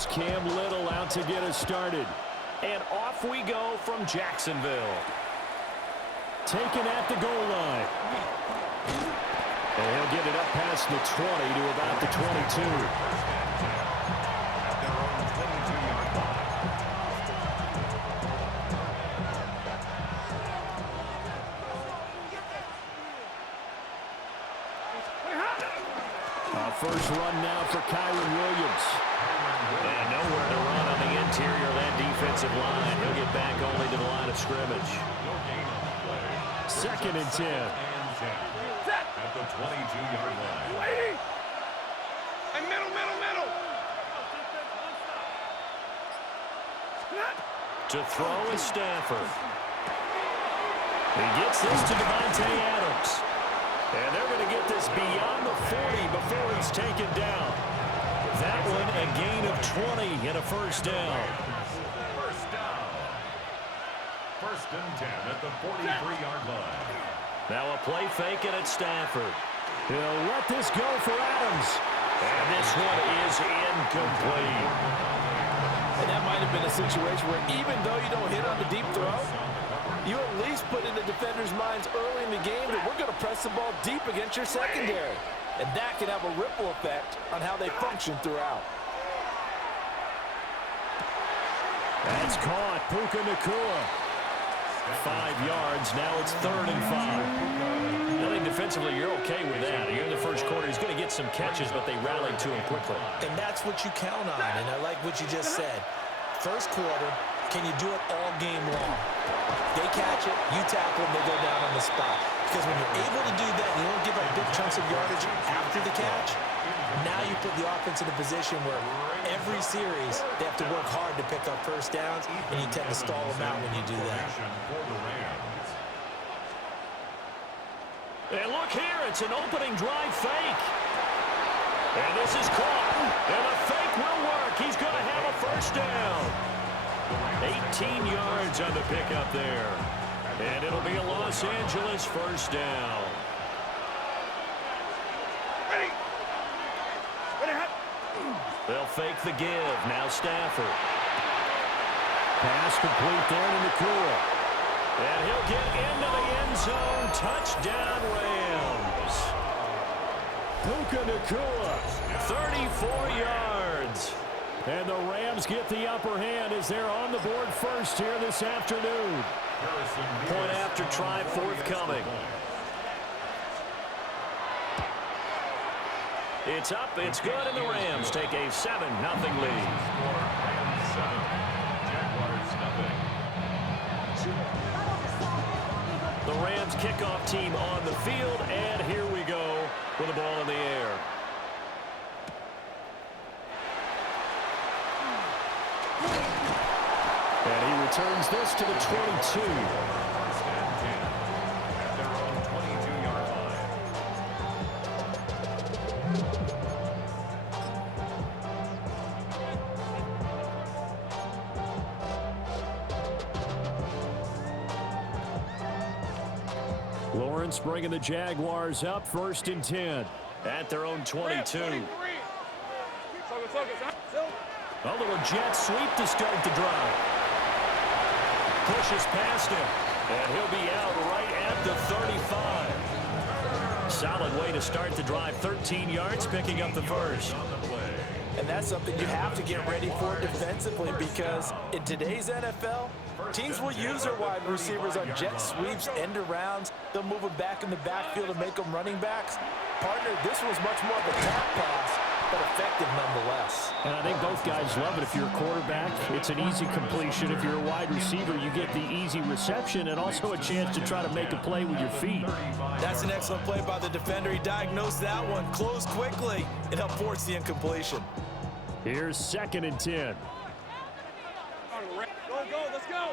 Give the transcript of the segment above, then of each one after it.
Here's Cam Little out to get us started. And off we go from Jacksonville. Taken at the goal line. And he'll get it up past the 20 to about the 22. First run now for Kyron Williams. And nowhere to run on the interior of that defensive line. He'll get back only to the line of scrimmage. 2nd and 10. At the 22-yard line. And middle. To throw is Stafford. He gets this to Devontae Adams. And they're going to get this beyond the 40 before he's taken down. That one a gain of 20 and a first down. First and 10 at the 43-yard line. Now a play fake and it's Stafford. He'll let this go for Adams. And this one is incomplete. And that might have been a situation where even though you don't hit on the deep throw, you at least put in the defenders' minds early in the game that we're going to press the ball deep against your secondary. And that can have a ripple effect on how they function throughout. That's caught. Puka Nacua. 5 yards. Now it's 3rd and 5. I think defensively you're okay with that. You're in the first quarter. He's going to get some catches, but they rallied to him quickly. And that's what you count on. And I like what you just said. First quarter, can you do it all game long? They catch it, you tackle them, they go down on the spot. Because when you're able to do that, and you don't give up big chunks of yardage after the catch, now you put the offense in a position where every series they have to work hard to pick up first downs, and you tend to stall them out when you do that. And look here, it's an opening drive fake. And this is caught, and the fake will work. He's going to have a first down. 18 yards on the pickup there. And it'll be a Los Angeles first down. They'll fake the give. Now Stafford. Pass complete there to Nacua. And he'll get into the end zone. Touchdown Rams. Puka Nacua, 34 yards. And the Rams get the upper hand as they're on the board first here this afternoon. Point after try forthcoming. It's up, it's good, and the Rams take a 7-0 lead. The Rams kickoff team on the field, and here we go with the ball in the air. And he returns this to the 22. At their own 22-yard line. Lawrence bringing the Jaguars up 1st and 10 at their own 22. A little jet sweep to start the drive. Pushes past him, and he'll be out right at the 35. Solid way to start the drive. 13 yards, picking up the first. And that's something you have to get ready for defensively, because in today's NFL, teams will use their wide receivers on jet sweeps, end arounds. They'll move them back in the backfield to make them running backs. Partner, this was much more of a tap pass, but effective nonetheless. And I think both guys love it. If you're a quarterback, it's an easy completion. If you're a wide receiver, you get the easy reception and also a chance to try to make a play with your feet. That's an excellent play by the defender. He diagnosed that one, closed quickly, and helped force the incompletion. Here's 2nd and 10. Go, let's go.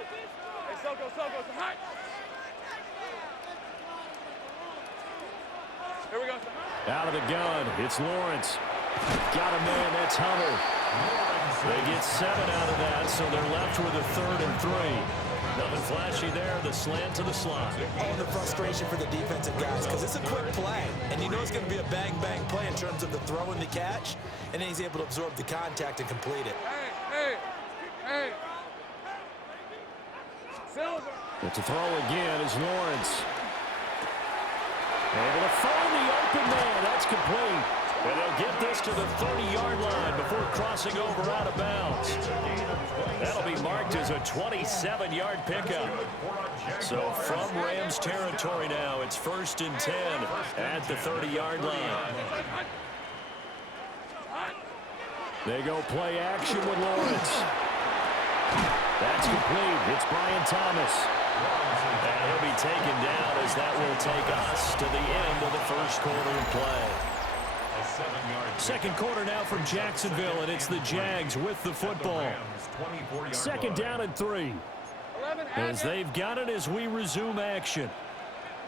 Hey, so go. High. Here we go. Out of the gun, it's Lawrence. Got a man, that's Hunter. They get 7 out of that, so they're left with a 3rd and 3. Nothing flashy there, the slant to the slot. Oh, the frustration for the defensive guys, because it's a quick play, and you know it's going to be a bang-bang play in terms of the throw and the catch, and then he's able to absorb the contact and complete it. Hey. Silver. But to throw again is Lawrence. Able to find the open man. That's complete. And they'll get this to the 30-yard line before crossing over out of bounds. That'll be marked as a 27-yard pickup. So from Rams territory now, it's 1st and 10 at the 30-yard line. They go play action with Lawrence. That's complete. It's Brian Thomas. And he'll be taken down as that will take us to the end of the first quarter of play. Second quarter now from Jacksonville, and it's the Jags with the football. 2nd down and 3. As they've got it as we resume action.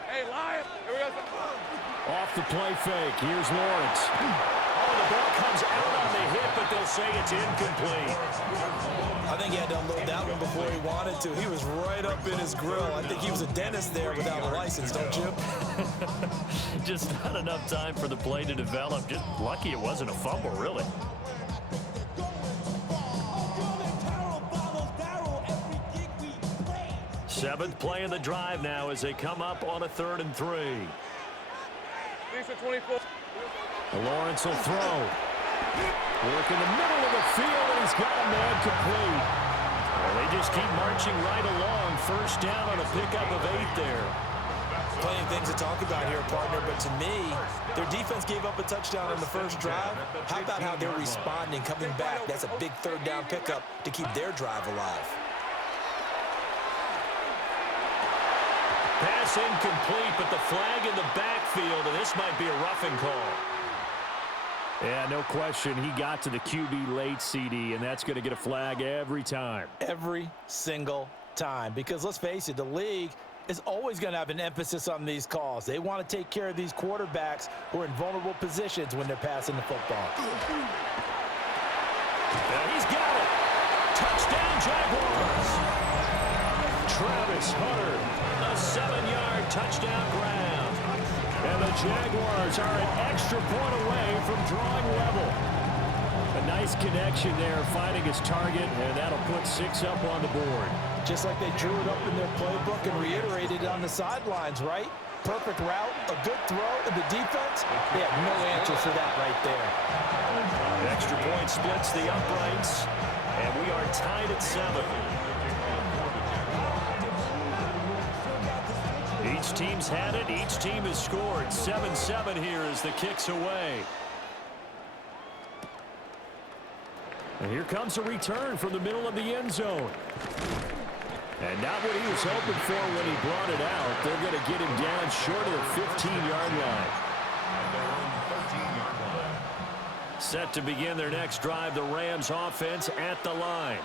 Hey, Lion. Here we go. Off the play fake. Here's Lawrence. Oh, the ball comes out on the hit, but they'll say it's incomplete. I think he had to unload that one before he wanted to. He was right up in his grill. I think he was a dentist there without a license, don't you? Just not enough time for the play to develop. Just lucky it wasn't a fumble, really. Seventh play of the drive now as they come up on a 3rd and 3. Lisa 24. Lawrence will throw. Work in the middle of the field, and he's got a man complete. Well, they just keep marching right along. 1st down on a pickup of 8 there. Plenty of things to talk about here, partner, but to me, their defense gave up a touchdown on the first drive. How about how they're responding, coming back? That's a big 3rd down pickup to keep their drive alive. Pass incomplete, but the flag in the backfield, and this might be a roughing call. Yeah, no question. He got to the QB late, CD, and that's going to get a flag every time. Every single time. Because let's face it, the league is always going to have an emphasis on these calls. They want to take care of these quarterbacks who are in vulnerable positions when they're passing the football. Yeah, he's got it. Touchdown, Jaguars. Travis Hunter, a 7-yard touchdown grab. And the Jaguars are an extra point away from drawing level. A nice connection there, finding his target, and that'll put 6 up on the board. Just like they drew it up in their playbook and reiterated on the sidelines, right? Perfect route, a good throw, and the defense, they have no answer for that right there. Extra point splits the uprights, and we are tied at 7. Each team's had it. Each team has scored. 7-7 here as the kick's away. And here comes a return from the middle of the end zone. And not what he was hoping for when he brought it out. They're going to get him down short of the 15-yard line. Set to begin their next drive, the Rams offense at the line.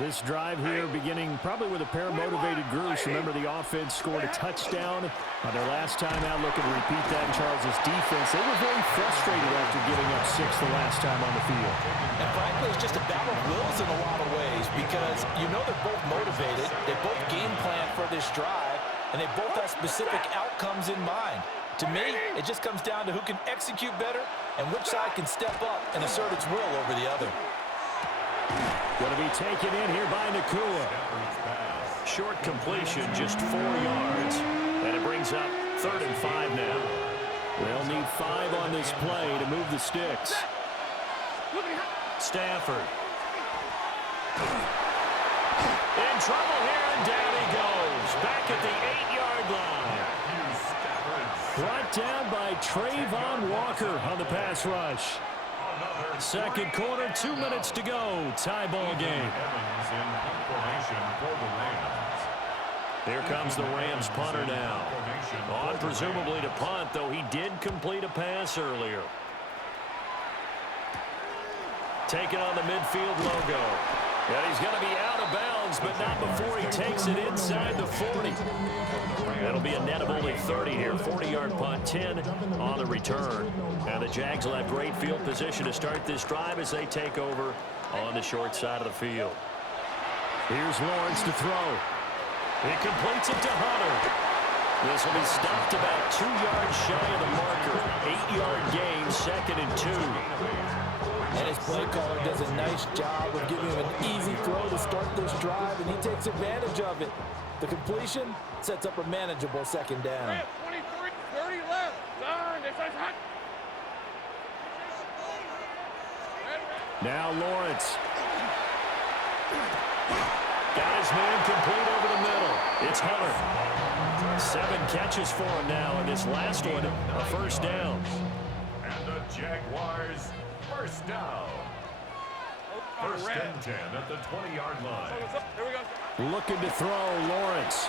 This drive here beginning probably with a pair of motivated groups. Remember, the offense scored a touchdown on their last time out. Looking to repeat that in Charles's defense. They were very frustrated after giving up 6 the last time on the field. And frankly, it's just a battle of wills in a lot of ways because you know they're both motivated. They both game plan for this drive, and they both have specific outcomes in mind. To me, it just comes down to who can execute better and which side can step up and assert its will over the other. Going to be taken in here by Nakua. Short completion, just 4 yards. And it brings up 3rd and 5 now. They'll need 5 on this play to move the sticks. Stafford. In trouble here, and down he goes. Back at the 8-yard line. Brought down by Trayvon Walker on the pass rush. Second quarter, 2 minutes to go. Tie ball game. Here comes the Rams punter now. On presumably to punt, though he did complete a pass earlier. Taking on the midfield logo. And he's going to be out of bounds, but not before he takes it inside the 40. That'll be a net of only 30 here. 40-yard punt, 10 on the return. And the Jags will have great field position to start this drive as they take over on the short side of the field. Here's Lawrence to throw. He completes it to Hunter. This will be stopped about 2 yards shy of the marker. 8-yard gain, 2nd and 2. And his play caller does a nice job of giving him an easy throw to start this drive, and he takes advantage of it. The completion sets up a manageable second down. 23, 30 left. Turn. This is hot. Now Lawrence. Got his man complete over the middle. It's Hunter. 7 catches for him now, and this last one, a first down. And the Jaguars first down. First and 10 at the 20-yard line. Here we go. Looking to throw, Lawrence.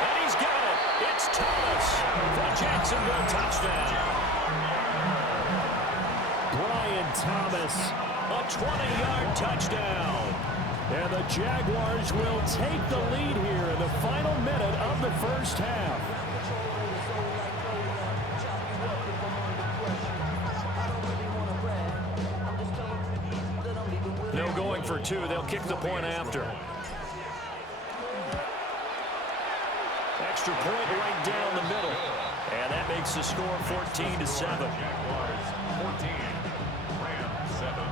And he's got it. It's Thomas for Jacksonville touchdown. Brian Thomas, a 20-yard touchdown. And the Jaguars will take the lead here in the final minute of the first half. No going for 2. They'll kick the point after. Extra point right down the middle. And that makes the score 14-7. Jaguars 14, Rams 7.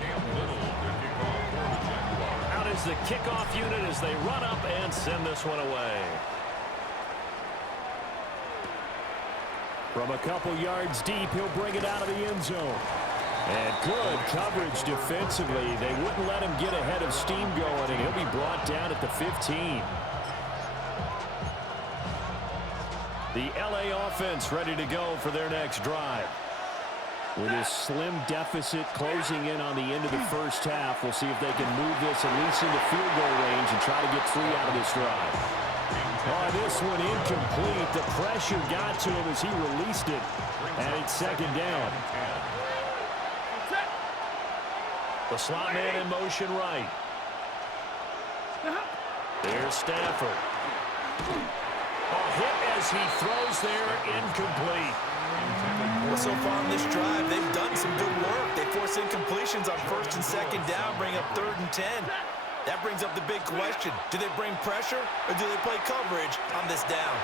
Cam Little to kick off for the Jaguars. Out is the kickoff unit as they run up and send this one away. From a couple yards deep, he'll bring it out of the end zone. And good coverage defensively. They wouldn't let him get ahead of steam going, and he'll be brought down at the 15. The LA offense ready to go for their next drive. With this slim deficit closing in on the end of the first half, we'll see if they can move this at least into field goal range and try to get 3 out of this drive. Oh, this one incomplete. The pressure got to him as he released it, and it's second down. The slot man in motion right. There's Stafford. A hit as he throws there, incomplete. Well, so far on this drive, they've done some good work. They force incompletions on first and second down, bring up 3rd and 10. That brings up the big question. Do they bring pressure or do they play coverage on this down?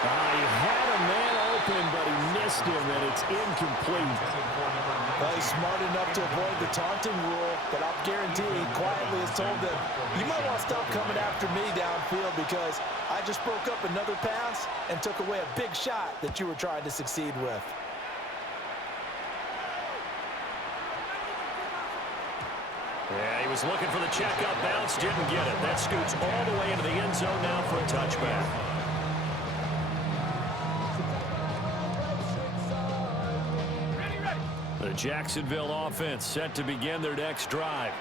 He had a man open, but he missed him, and it's incomplete. Well, he's smart enough to avoid the taunting rule, but I'll guarantee he quietly has told them, you might want to stop coming after me downfield because I just broke up another pass and took away a big shot that you were trying to succeed with. Yeah, he was looking for the checkup bounce, didn't get it. That scoots all the way into the end zone now for a touchback. The Jacksonville offense set to begin their next drive.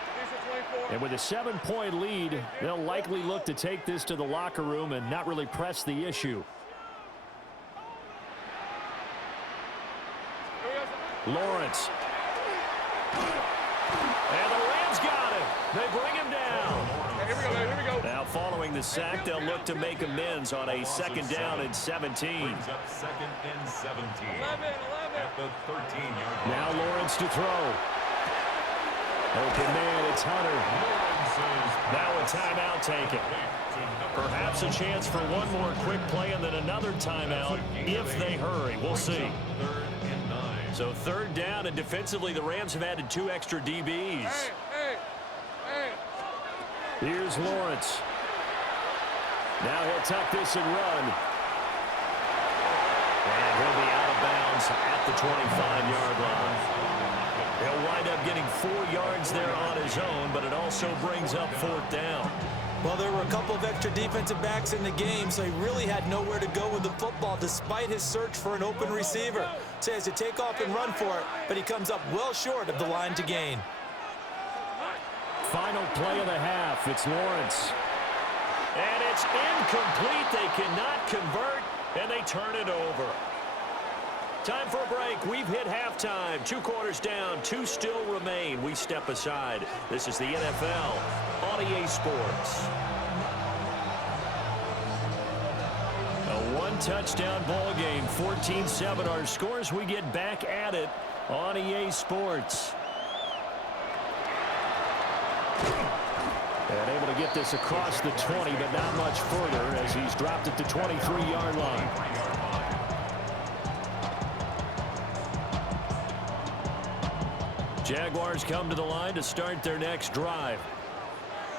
And with a 7-point lead, they'll likely look to take this to the locker room and not really press the issue. Lawrence. And the Rams got him. They bring him down. Here we go. Now following the sack, they'll look to make amends on a second down and 17. Brings up 2nd and 17. 11. At the 13-yard line. Now Lawrence to throw. Open man, it's Hunter. Now a timeout taken. Perhaps a chance for one more quick play and then another timeout if they hurry. We'll see. 3rd and 9. So 3rd down, and defensively the Rams have added 2 extra DBs. Hey. Here's Lawrence. Now he'll tuck this and run. And he'll be out of bounds at the 25-yard line. He'll wind up getting 4 yards there on his own, but it also brings up 4th down. Well, there were a couple of extra defensive backs in the game, so he really had nowhere to go with the football despite his search for an open receiver. So he has to take off and run for it, but he comes up well short of the line to gain. Final play of the half. It's Lawrence. And it's incomplete. They cannot convert, and they turn it over. Time for a break. We've hit halftime. 2 quarters down. 2 still remain. We step aside. This is the NFL on EA Sports. A 1-touchdown ball game. 14-7 our scores. We get back at it on EA Sports. And able to get this across the 20, but not much further as he's dropped it to 23-yard line. Jaguars come to the line to start their next drive.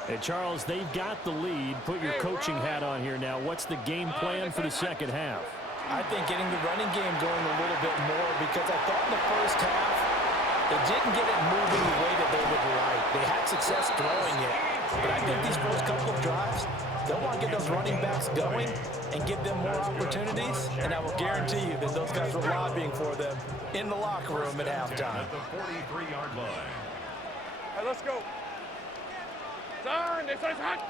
Hey, Charles, they've got the lead. Put your coaching hat on here now. What's the game plan for the second half? I think getting the running game going a little bit more, because I thought in the first half they didn't get it moving the way that they would like. They had success throwing it, but I think these first couple of drives, they'll want to get those running backs going and give them more opportunities, and I will guarantee you that those guys were lobbying for them in the locker room at halftime. At the 43-yard line. Hey, let's go. Turn. This is hot.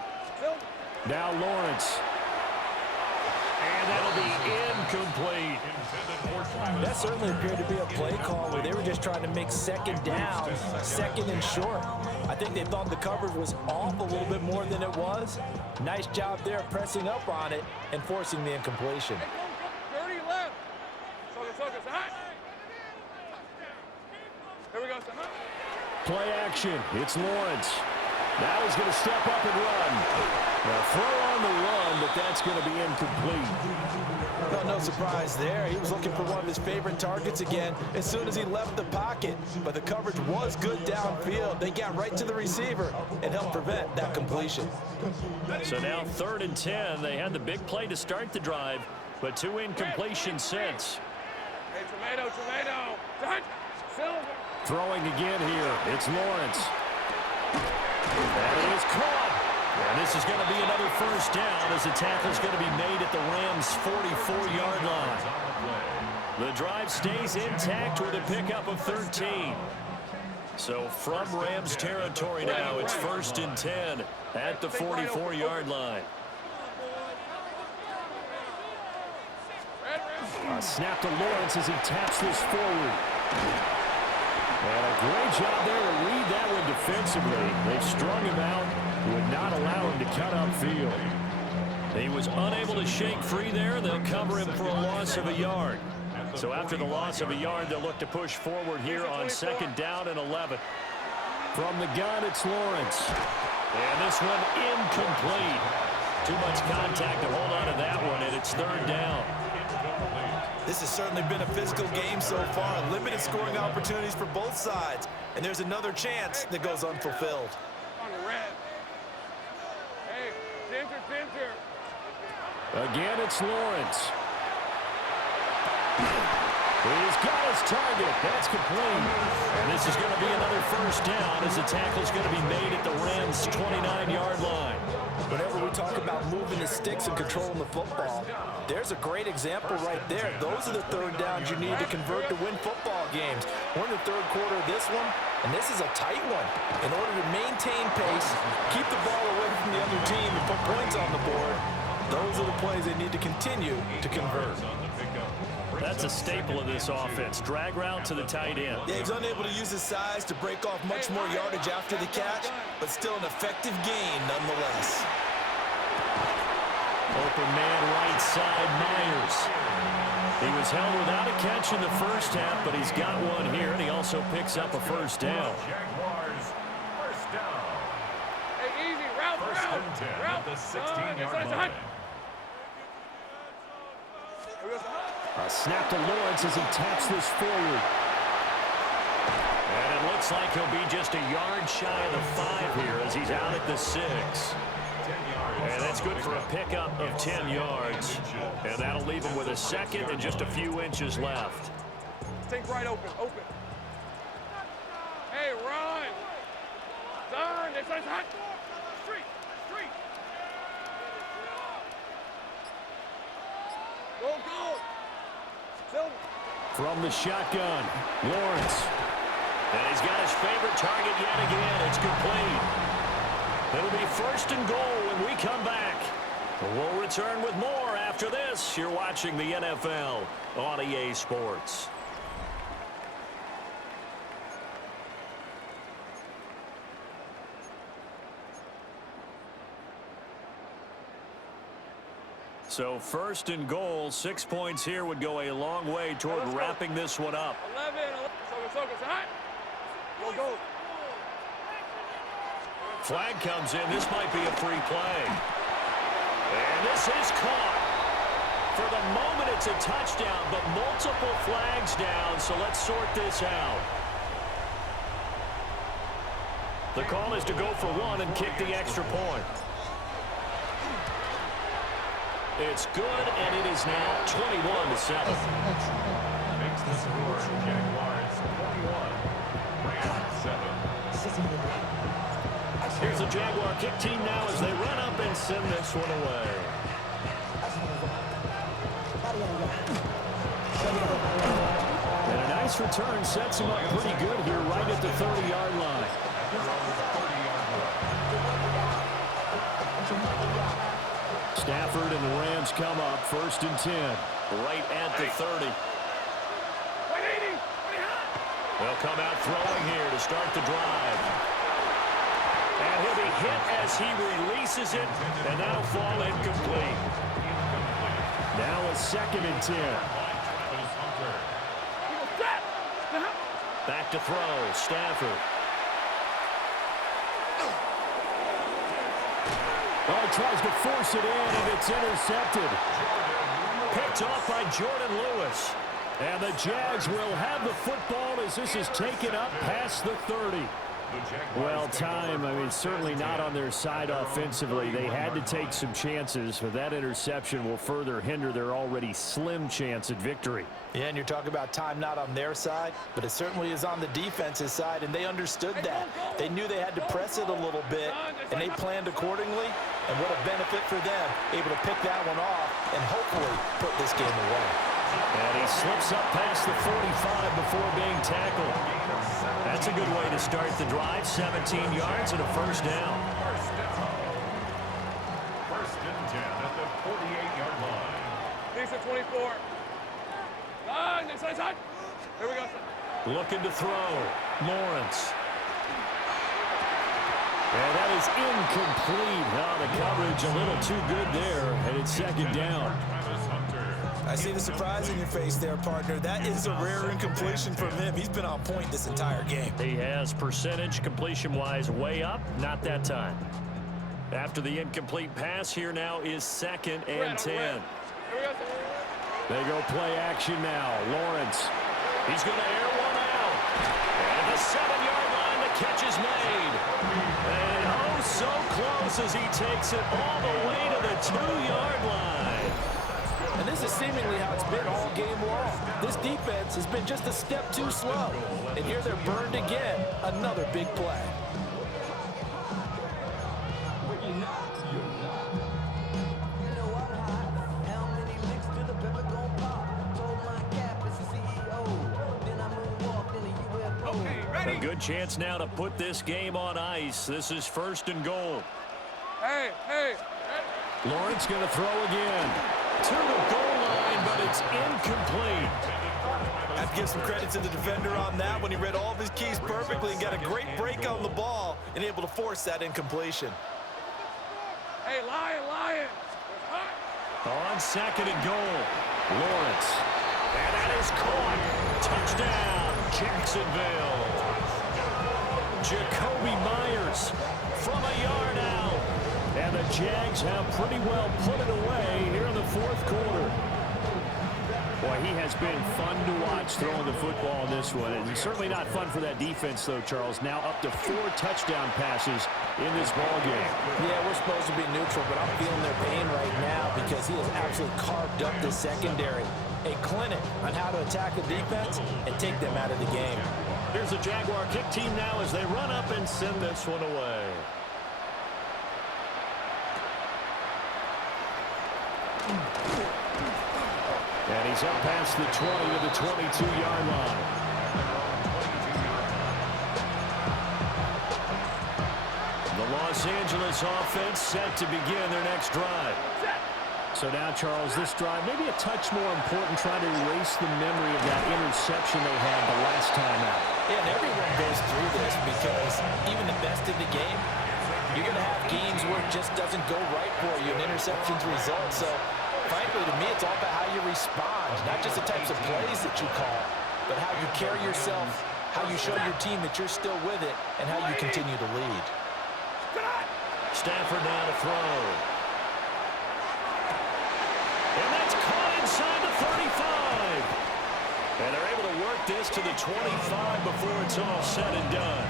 Now Lawrence. And that'll be incomplete. That certainly appeared to be a play call where they were just trying to make second down, second and short. I think they thought the coverage was off a little bit more than it was. Nice job there pressing up on it and forcing the incompletion. 30 left. Focus. Hot. Here we go. Play action. It's Lawrence. Now he's going to step up and run. Now throw on the run, but that's going to be incomplete. Well, no surprise there. He was looking for one of his favorite targets again as soon as he left the pocket. But the coverage was good downfield. They got right to the receiver and helped prevent that completion. So now 3rd and 10. They had the big play to start the drive, but 2 incompletions since. Hey, tomato. Touch. Silver. Throwing again here. It's Lawrence. And it is caught. And this is going to be another first down as the tackle's going to be made at the Rams' 44-yard line. The drive stays intact with a pickup of 13. So from Rams territory now, it's 1st and 10 at the 44-yard line. Snap to Lawrence as he taps this forward. And a great job there to read that one defensively. They've strung him out, would not allow him to cut upfield. He was unable to shake free there. They'll cover him for a loss of a yard. So after the loss of a yard, they'll look to push forward here on 2nd down and 11. From the gun, it's Lawrence. And this one incomplete. Too much contact to hold on to that one, and it's 3rd down. This has certainly been a physical game so far. Limited scoring opportunities for both sides. And there's another chance that goes unfulfilled. On the red. Hey, Ginger. Again, it's Lawrence. He's got his target. That's complete. And this is going to be another first down as the tackle's going to be made at the Rams' 29-yard line. Whenever we talk about moving the sticks and controlling the football, there's a great example right there. Those are the 3rd downs you need to convert to win football games. We're in the 3rd quarter of this one, and this is a tight one. In order to maintain pace, keep the ball away from the other team, and put points on the board, those are the plays they need to continue to convert. That's a staple of this offense. Drag route to the tight end. Yeah, he's unable to use his size to break off much more yardage after the catch, but still an effective gain nonetheless. Open man right side, Myers. He was held without a catch in the first half, but he's got one here, and he also picks up a first down. Jaguars, first down. Hey, easy. Route. First and 10 at the 16-yard line. A snap to Lawrence as he taps this forward. And it looks like he'll be just a yard shy of the 5 here as he's out at the 6. And that's good for a pickup of 10 yards. And that'll leave him with a 2nd and just a few inches left. Think right open. Hey, run. Turn. This is hot. Street. Go. Silver. From the shotgun, Lawrence. And he's got his favorite target yet again. It's complete. It'll be 1st and goal when we come back. We'll return with more after this. You're watching the NFL on EA Sports. So 1st and goal, 6 points here would go a long way toward wrapping this one up. 11. Focus. Hot. Go. Flag comes in. This might be a free play. And this is caught. For the moment, it's a touchdown, but multiple flags down, so let's sort this out. The call is to go for one and kick the extra point. It's good, and it is now 21-7. Makes the score Jaguars 21, Rams 7. Here's the Jaguar kick team now as they run up and send this one away. And a nice return sets him up pretty good here right at the 30-yard line. Stafford and the Rams come up 1st and 10 right at the 30. They'll come out throwing here to start the drive. And he'll be hit as he releases it, and that'll fall incomplete. Now a 2nd and 10. Back to throw, Stafford. Oh, tries to force it in, and it's intercepted. Picked off by Jordan Lewis. And the Jags will have the football as this is taken up past the 30. Well, time, certainly not on their side offensively. They had to take some chances, but that interception will further hinder their already slim chance at victory. Yeah, and you're talking about time not on their side, but it certainly is on the defense's side, and they understood that. They knew they had to press it a little bit, and they planned accordingly, and what a benefit for them, able to pick that one off and hopefully put this game away. And he slips up past the 45 before being tackled. That's a good way to start the drive. 17 yards and a 1st down. 1st and 10 at the 48-yard line. He's at 24. Inside. Here we go. Looking to throw. Lawrence. And that is incomplete. Oh, the coverage a little too good there, and it's 2nd down. I see the surprise in your face there, partner. That is a rare incompletion from him. He's been on point this entire game. He has percentage completion-wise way up. Not that time. After the incomplete pass, here now is 2nd and 10. They go play action now. Lawrence. He's going to air one out. And the 7-yard line, the catch is made. And oh, so close as he takes it all the way to the 2-yard line. And this is seemingly how it's been all game long. This defense has been just a step too slow. And here they're burned again. Another big play. A good chance now to put this game on ice. This is 1st and goal. Hey. Lawrence going to throw again. To the goal line, but it's incomplete. I have to give some credit to the defender on that when he read all of his keys perfectly and got a great break on the ball and able to force that incompletion. Hey, Lion. On 2nd and goal, Lawrence. And that is caught. Touchdown, Jacksonville. Jacoby Myers from a yard out. And the Jags have pretty well put it away here in the 4th quarter. Boy, he has been fun to watch throwing the football in this one. And certainly not fun for that defense, though, Charles. Now up to 4 touchdown passes in this ballgame. Yeah, we're supposed to be neutral, but I'm feeling their pain right now because he has absolutely carved up the secondary. A clinic on how to attack the defense and take them out of the game. Here's the Jaguar kick team now as they run up and send this one away. And he's up past the 20 to the 22-yard line. The Los Angeles offense set to begin their next drive. So now, Charles, this drive maybe a touch more important, trying to erase the memory of that interception they had the last time out. Yeah, and everyone goes through this because even the best in the game, you're going to have games where it just doesn't go right for you and interceptions result. So, frankly, to me, it's all about how you respond, not just the types of plays that you call, but how you carry yourself, how you show your team that you're still with it, and how you continue to lead. Stafford now to throw. And that's caught inside the 35. And they're able to work this to the 25 before it's all said and done.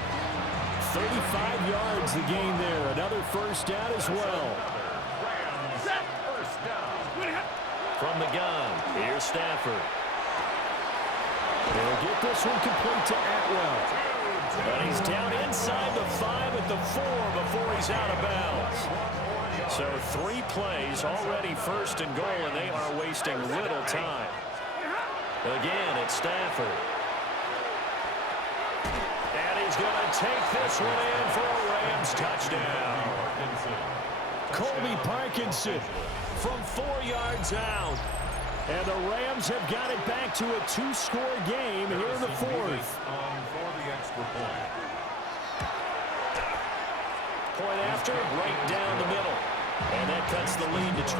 35 yards the gain there. Another first down as well. From the gun, here's Stafford. He'll get this one complete to Atwell. But he's down inside the 5 at the 4 before he's out of bounds. So 3 plays, already first and goal, and they are wasting little time. Again, it's Stafford. And he's going to take this one in for a Rams touchdown. Colby Parkinson from 4 yards out. And the Rams have got it back to a 2-score game here in the 4th. For the extra point. Point after, right down the middle. And that cuts the lead to 28-14.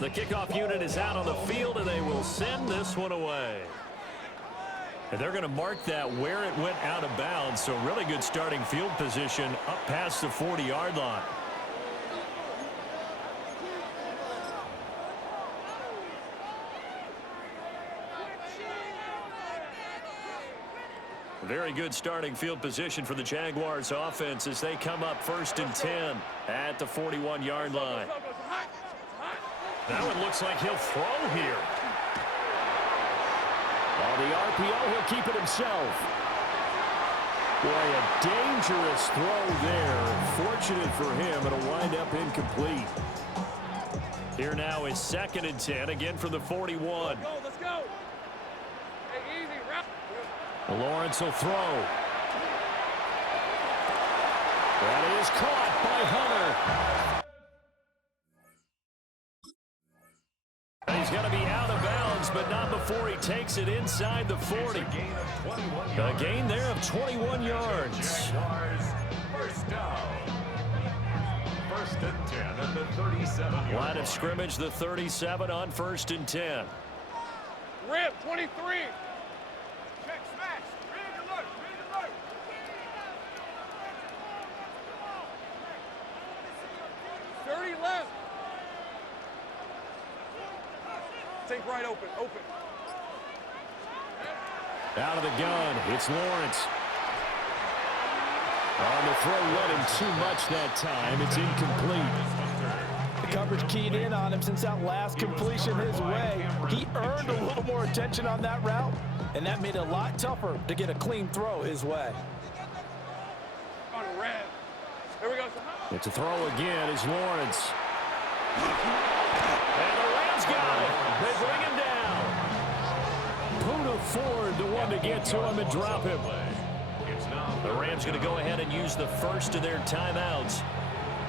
The kickoff unit is out on the field, and they will send this one away. And they're going to mark that where it went out of bounds. So really good starting field position up past the 40-yard line. Very good starting field position for the Jaguars offense as they come up 1st and 10 at the 41-yard line. That one looks like he'll throw here. On the RPO, he'll keep it himself. Boy, a dangerous throw there. Fortunate for him, it'll wind up incomplete. Here now is 2nd and 10, again from the 41. Let's go. Hey, easy, wrap. Lawrence will throw. That is caught by Hunter. He's going to be out of bounds, but not before he takes it inside the 40. A gain there of 21 yards. First down. 1st and 10 at the 37. Line of scrimmage, the 37 on 1st and 10. Rip, 23. Check, smash. Read alert, read alert. Thirty left. Take right open, open. Out of the gun, it's Lawrence. On the throw, led him too much that time. It's incomplete. The coverage keyed in on him since that last completion his way. He earned a little more attention on that route, and that made it a lot tougher to get a clean throw his way. On red. Here we go. It's a throw again is Lawrence. And the Rams got it. They bring him down. Puda Ford, the one to get to him and drop him. The Rams going to go ahead and use the first of their timeouts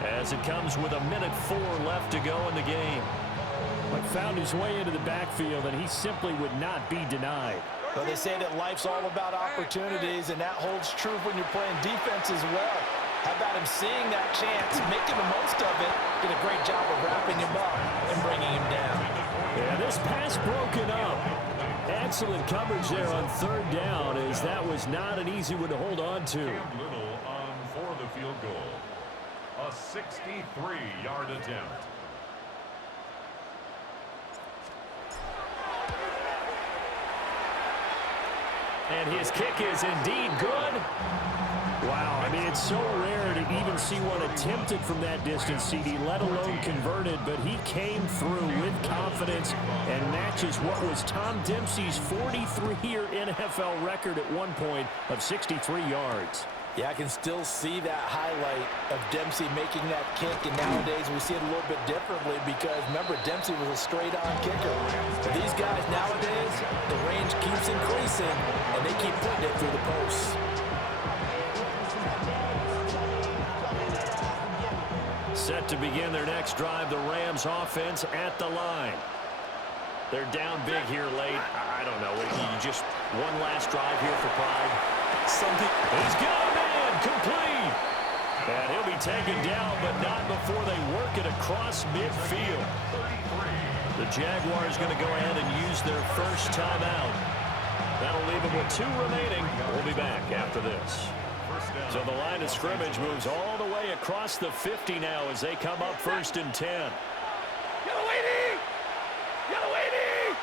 as it comes with 1:04 left to go in the game. But found his way into the backfield, and he simply would not be denied. But they say that life's all about opportunities, and that holds true when you're playing defense as well. How about him seeing that chance, making the most of it, did a great job of wrapping him up and bringing him down. Yeah, this pass broken up. Excellent coverage there on 3rd down, as that was not an easy one to hold on to. Little on for the field goal. A 63-yard attempt. And his kick is indeed good. Wow, I mean, it's so rare to even see one attempted from that distance, CD, let alone converted, but he came through with confidence and matches what was Tom Dempsey's 43-year NFL record at one point of 63 yards. Yeah, I can still see that highlight of Dempsey making that kick, and nowadays we see it a little bit differently because, remember, Dempsey was a straight-on kicker. But these guys nowadays, the range keeps increasing, and they keep putting it through the posts. Set to begin their next drive, the Rams offense at the line. They're down big here late. I don't know. Just one last drive here for pride. He's got a man complete. And he'll be taken down, but not before they work it across midfield. The Jaguars going to go ahead and use their first timeout. That'll leave them with 2 remaining. We'll be back after this. So the line of scrimmage moves all the way across the 50 now as they come up 1st and 10. Yellow 80! Yellow 80!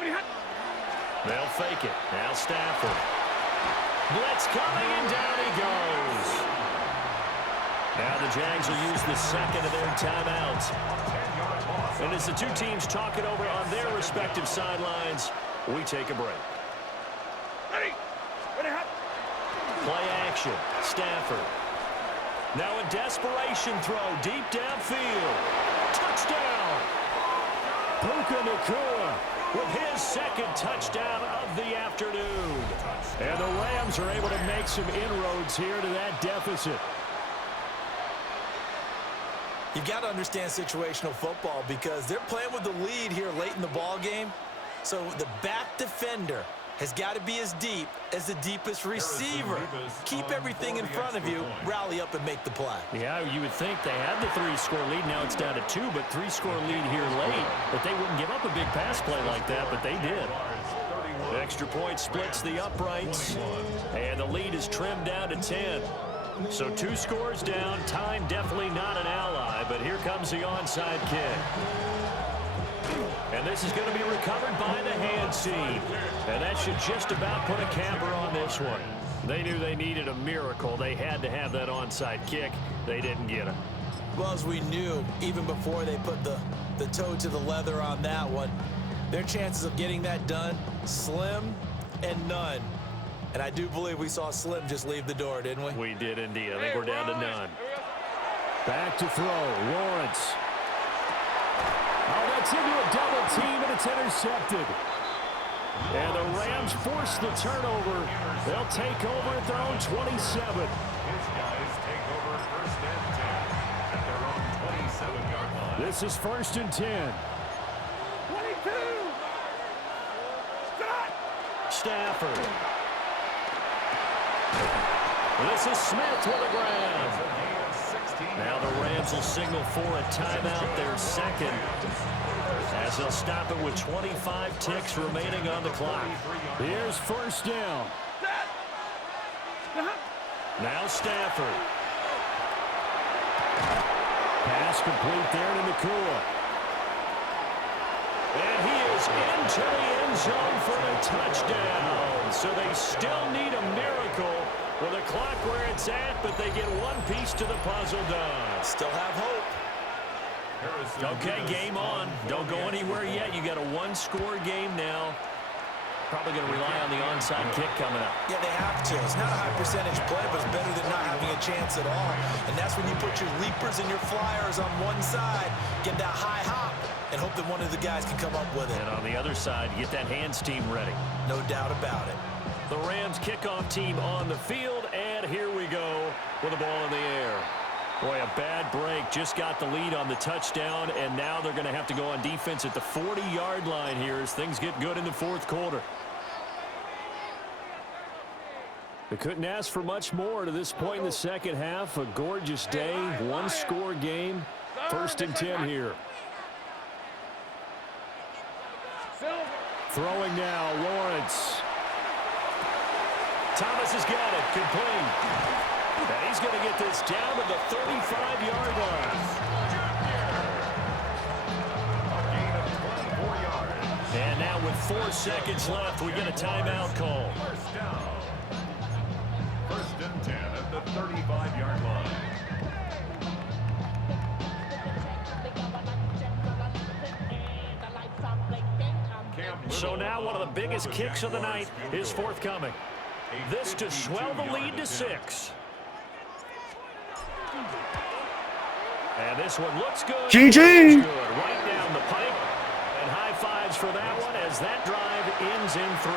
They'll fake it. Now Stafford. Blitz coming, and down he goes. Now the Jags will use the second of their timeouts. And as the two teams talk it over on their respective sidelines, we take a break. Play action. Stafford. Now a desperation throw deep downfield. Touchdown. Puka Nacua with his second touchdown of the afternoon. And the Rams are able to make some inroads here to that deficit. You've got to understand situational football because they're playing with the lead here late in the ball game. So the back defender has got to be as deep as the deepest receiver. Keep everything in front of you, rally up and make the play. Yeah, you would think they had the 3-score lead. Now it's down to 2, but 3-score lead here late. But they wouldn't give up a big pass play like that, but they did. Extra point splits the uprights, and the lead is trimmed down to 10. So 2 scores down. Time definitely not an ally, but here comes the onside kick. And this is going to be recovered by the hands team. And that should just about put a capper on this one. They knew they needed a miracle. They had to have that onside kick. They didn't get it. Well, as we knew, even before they put the toe to the leather on that one, their chances of getting that done, slim and none. And I do believe we saw Slim just leave the door, didn't we? We did indeed. I think we're down to none. Back to throw. Lawrence. Oh, that's into a double team, and it's intercepted. And the Rams force the turnover. They'll take over at their own 27. His guys take over first and 10 at their own 27-yard line. This is first and 10. 22. Stafford. This is Smith with a grab. Now the Rams will signal for a timeout, their second, as they'll stop it with 25 ticks remaining on the clock. Here's first down. Now Stafford. Pass complete there to Nacua. And he is into the end zone for a touchdown. So they still need a miracle with the clock where it's at, but they get one piece to the puzzle done. Still have hope. Okay, game on. Don't go anywhere yet. You got a one-score game now. Probably going to rely on the onside kick coming up. Yeah, they have to. It's not a high percentage play, but it's better than not having a chance at all. And that's when you put your leapers and your flyers on one side, get that high hop, and hope that one of the guys can come up with it. And on the other side, get that hands team ready. No doubt about it. The Rams kickoff team on the field, and here we go with the ball in the air. Boy, a bad break. Just got the lead on the touchdown, and now they're going to have to go on defense at the 40-yard line here as things get good in the fourth quarter. They couldn't ask for much more to this point in the second half. A gorgeous day, one-score game. First and 10 here. Throwing now, Lawrence. Thomas has got it, complete. And he's going to get this down to the 35-yard line. A gain of 24 yards. And now with 4 seconds left, we get a timeout call. First down. First and 10 at the 35-yard line. So now one of the biggest kicks of the night is forthcoming. This to swell the lead to 6. And this one looks good. GG! Good. Right down the pipe. And high fives for that one as that drive ends in 3.